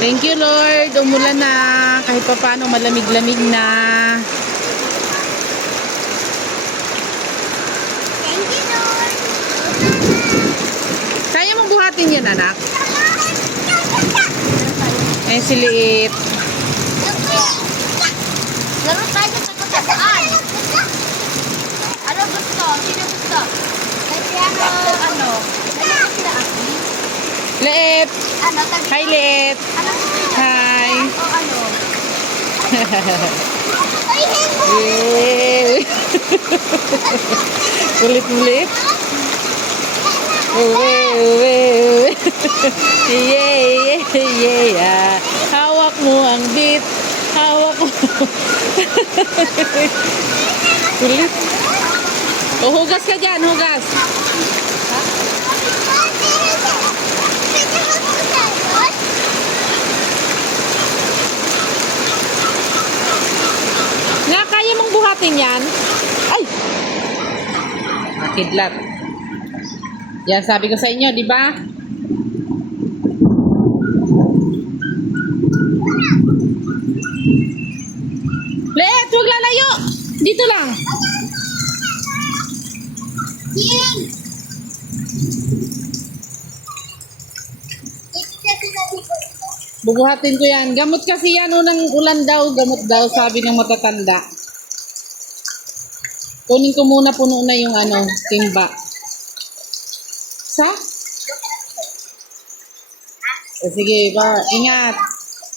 Thank you, Lord. Umulan na. Kahit pa paano malamig-lamig na. Thank you, Lord. Kaya mong buhatin yun, anak? Eh, si Liit. Laro tayo sa kutasaan. Ano gusto? Sino gusto? Ano? Ano sila ako? Liit. Ano? Tabi Hi, Liit. Ano gusto? Hi. O ano? Yay. Ulit-ulit. Uwe, uwe, uwe. Yay, yay, yay. Hawak mo ang beat. Hawak mo. Ulit. O, hugas ka dyan, hugas. Nga, kaya mong buhatin yan? Ay! Kidlat. Yan, sabi ko sa inyo, di ba? Let, huwag lalayo! Dito lang. Ying! Bubuhatin ko yan. Gamot kasi yan. Unang ulan daw, gamot daw, sabi ng matatanda. Kunin ko muna, puno na yung ano, timba. Sa? Sige, ba, ingat.